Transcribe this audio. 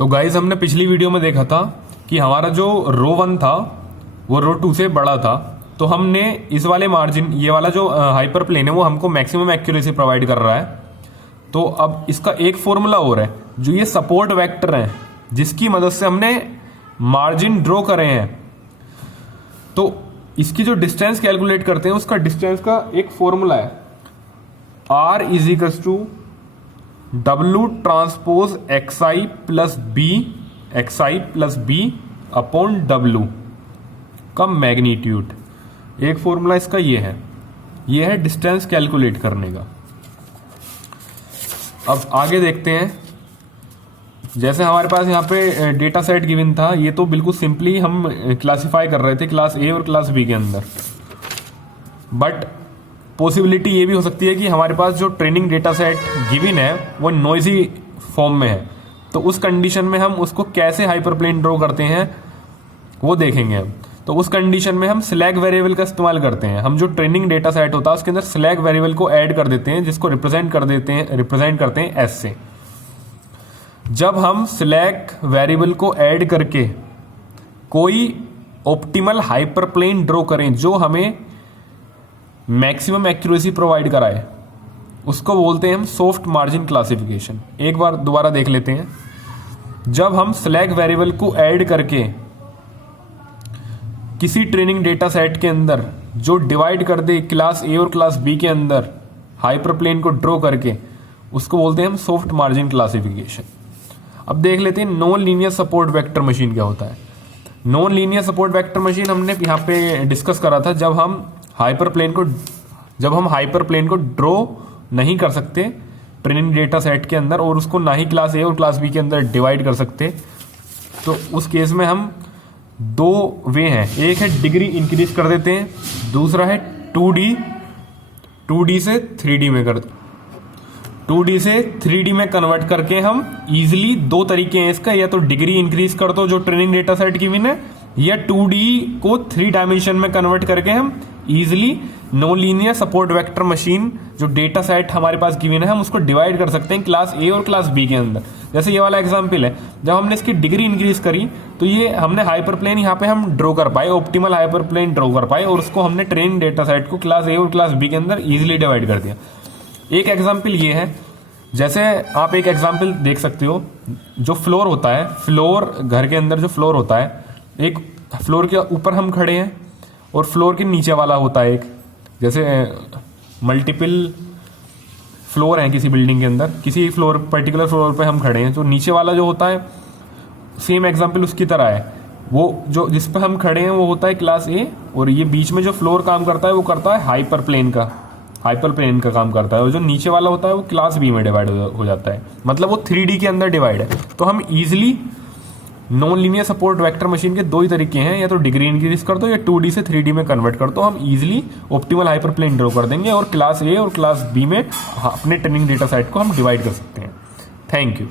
तो गाइज हमने पिछली वीडियो में देखा था कि हमारा जो रो 1 था वो रो 2 से बड़ा था, तो हमने इस वाले मार्जिन, ये वाला जो हाइपर प्लेन है वो हमको मैक्सिमम एक्यूरेसी प्रोवाइड कर रहा है। तो अब इसका एक फॉर्मूला और है, जो ये सपोर्ट वेक्टर है जिसकी मदद से हमने मार्जिन ड्रॉ करे हैं। तो इसकी जो डिस्टेंस कैलकुलेट करते हैं उसका डिस्टेंस का एक फॉर्मूला है, R is to W transpose XI plus B upon W का मैग्नीट्यूड। एक फॉर्मूला इसका ये है डिस्टेंस कैलकुलेट करने का। अब आगे देखते हैं। जैसे हमारे पास यहाँ पे डेटा सेट गिवन था, ये तो बिल्कुल सिंपली हम क्लासिफाई कर रहे थे क्लास ए और क्लास बी के अंदर, बट पॉसिबिलिटी ये भी हो सकती है कि हमारे पास जो ट्रेनिंग डेटा सेट गिवन है वो नॉइजी फॉर्म में है। तो उस कंडीशन में हम उसको कैसे हाइपरप्लेन ड्रॉ करते हैं वो देखेंगे हम। तो उस कंडीशन में हम स्लैग वेरिएबल का इस्तेमाल करते हैं। हम जो ट्रेनिंग डेटा सेट होता है उसके अंदर स्लैग वेरिएबल को ऐड कर देते हैं, जिसको रिप्रेजेंट करते हैं एस से। जब हम स्लैग वेरिएबल को ऐड करके कोई ऑप्टिमल हाइपरप्लेन ड्रॉ करें जो हमें मैक्सिमम एक्यूरेसी प्रोवाइड कराए, उसको बोलते हैं हम सॉफ्ट मार्जिन क्लासिफिकेशन। एक बार दोबारा देख लेते हैं। जब हम स्लैग वेरिएबल को ऐड करके किसी ट्रेनिंग डेटा सेट के अंदर जो डिवाइड कर दे क्लास ए और क्लास बी के अंदर हाइपरप्लेन को ड्रॉ करके, उसको बोलते हैं हम सॉफ्ट मार्जिन क्लासिफिकेशन। अब देख लेते हैं non linear support vector machine क्या होता है। Non linear support vector machine हमने यहाँ पे डिस्कस करा था। जब हम हाइपरप्लेन को ड्रॉ नहीं कर सकते ट्रेनिंग डेटा सेट के अंदर और उसको ना ही क्लास ए और क्लास बी के अंदर डिवाइड कर सकते, तो उस केस में हम दो वे हैं। एक है डिग्री इंक्रीज कर देते हैं, दूसरा है 2D से 3D में 2D से 3D में कन्वर्ट करके हम इजीली, दो तरीके हैं इसका, या तो डिग्री इंक्रीज कर दो जो ट्रेनिंग डेटा सेट की विन है, या 2D को 3 डायमेंशन में कन्वर्ट करके हम easily non linear support vector machine जो डेटा सेट हमारे पास गिवन है हम उसको डिवाइड कर सकते हैं क्लास ए और क्लास बी के अंदर। जैसे ये वाला एग्जांपल है, जब हमने इसकी डिग्री इंक्रीज करी तो ये हमने हाइपरप्लेन यहाँ पे हम ड्रॉ कर पाए, ऑप्टिमल हाइपरप्लेन ड्रॉ कर पाए, और उसको हमने ट्रेनिंग डेटा सेट को क्लास ए और क्लास बी के अंदर इजिली डिवाइड कर दिया। एक एग्जाम्पल ये है। जैसे आप एक एग्जाम्पल देख सकते हो, जो फ्लोर होता है, फ्लोर घर के अंदर जो फ्लोर होता है, एक फ्लोर के ऊपर हम खड़े हैं और फ्लोर के नीचे वाला होता है एक, जैसे मल्टीपल फ्लोर हैं किसी बिल्डिंग के अंदर, किसी फ्लोर पर्टिकुलर फ्लोर पे हम खड़े हैं, तो नीचे वाला जो होता है सेम एग्जांपल उसकी तरह है। वो जो जिस पे हम खड़े हैं वो होता है क्लास ए, और ये बीच में जो फ्लोर काम करता है वो करता है हाइपरप्लेन का काम करता है, और जो नीचे वाला होता है वो क्लास बी में डिवाइड हो जाता है, मतलब वो 3D के अंदर डिवाइड है। तो हम easily non linear support vector machine के दो ही तरीके हैं, या तो डिग्री इंक्रीज कर दो या 2D से 3D में कन्वर्ट कर दो। हम इजीली ऑप्टिमल हाइपरप्लेन ड्रॉ कर देंगे और क्लास ए और क्लास बी में अपने ट्रेनिंग डेटा सेट को हम डिवाइड कर सकते हैं। Thank you.